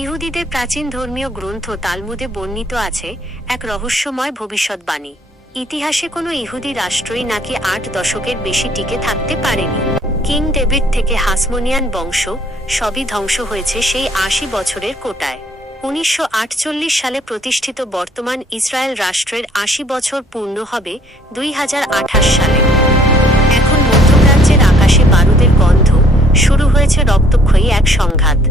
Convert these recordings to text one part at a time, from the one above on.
ইহুদিদের প্রাচীন ধর্মীয় গ্রন্থ তালমুদে বর্ণিত আছে এক রহস্যময় ভবিষ্যৎবাণী। ইতিহাসে কোনো ইহুদি রাষ্ট্রই নাকি 8 দশকের বেশি টিকে থাকতে পারেনি। কিং ডেভিড থেকে হাসমোনিয়ান বংশ সবই ধ্বংস হয়েছে সেই 80 বছরের কোটায়। 1948 সালে প্রতিষ্ঠিত বর্তমান ইসরায়েল রাষ্ট্রের 80 বছর পূর্ণ হবে 2028 সালে। এখন মধ্যপ্রাচ্যের আকাশে বারুদের গন্ধ, শুরু হয়েছে রক্তক্ষয়ী এক সংঘাত।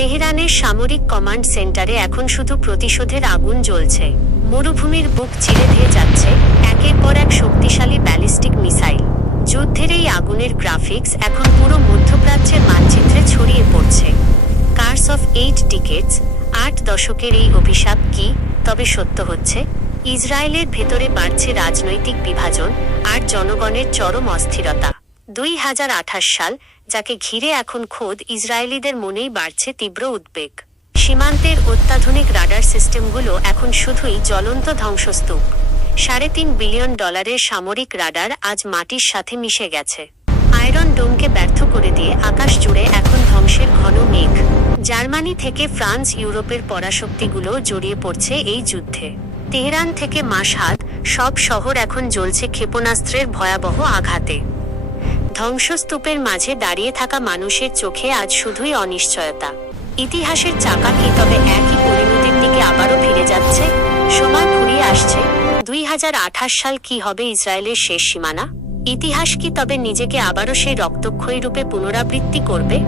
তেহরানের সামরিক কমান্ড সেন্টারে এখন শুধু প্রতিশোধের আগুন জ্বলছে। মরুভূমির বুক চিরে ধেয়ে যাচ্ছে একের পর এক শক্তিশালী ব্যালিস্টিক মিসাইল। যুদ্ধের এই আগুনের গ্রাফিক্স এখন পুরো মধ্যপ্রাচ্যের মানচিত্রে ছড়িয়ে পড়ছে। কার্স অফ 8 ডিকেডস, 8 দশকের এই অভিশাপ কি তবে সত্য হচ্ছে? ইসরায়েলের ভেতরে বাড়ছে রাজনৈতিক বিভাজন আর জনগণের চরম অস্থিরতা। 2028 সাল, যাকে ঘিরে এখন খোদ ইসরায়েলিদের মনেই বাড়ছে তীব্র উদ্বেগ। সীমান্তের অত্যাধুনিক রাডার সিস্টেমগুলো এখন শুধুই জ্বলন্ত ধ্বংসস্তূপ। $3.5 বিলিয়ন সামরিক রাডার আজ মাটির সাথে মিশে গেছে। আয়রন ডোমকে ব্যর্থ করে দিয়ে আকাশ জুড়ে এখন ধ্বংসের ঘন মেঘ। জার্মানি থেকে ফ্রান্স, ইউরোপের পরাশক্তিগুলো জড়িয়ে পড়ছে এই যুদ্ধে। তেহরান থেকে মাশহাদ, সব শহর এখন জ্বলছে ক্ষেপণাস্ত্রের ভয়াবহ আঘাতে। ধ্বংসস্তূপের মাঝে দাঁড়িয়ে থাকা মানুষের চোখে আজ শুধুই অনিশ্চয়তা। ইতিহাসের চাকা কি তবে একই পরিণতির দিকে আবারও ফিরে যাচ্ছে? সময় ফুরিয়ে আসছে। 2028 সাল কি হবে ইসরায়েলের শেষ সীমানা? ইতিহাস কি তবে নিজেকে আবারও সেই রক্তক্ষয়ী রূপে পুনরাবৃত্তি করবে?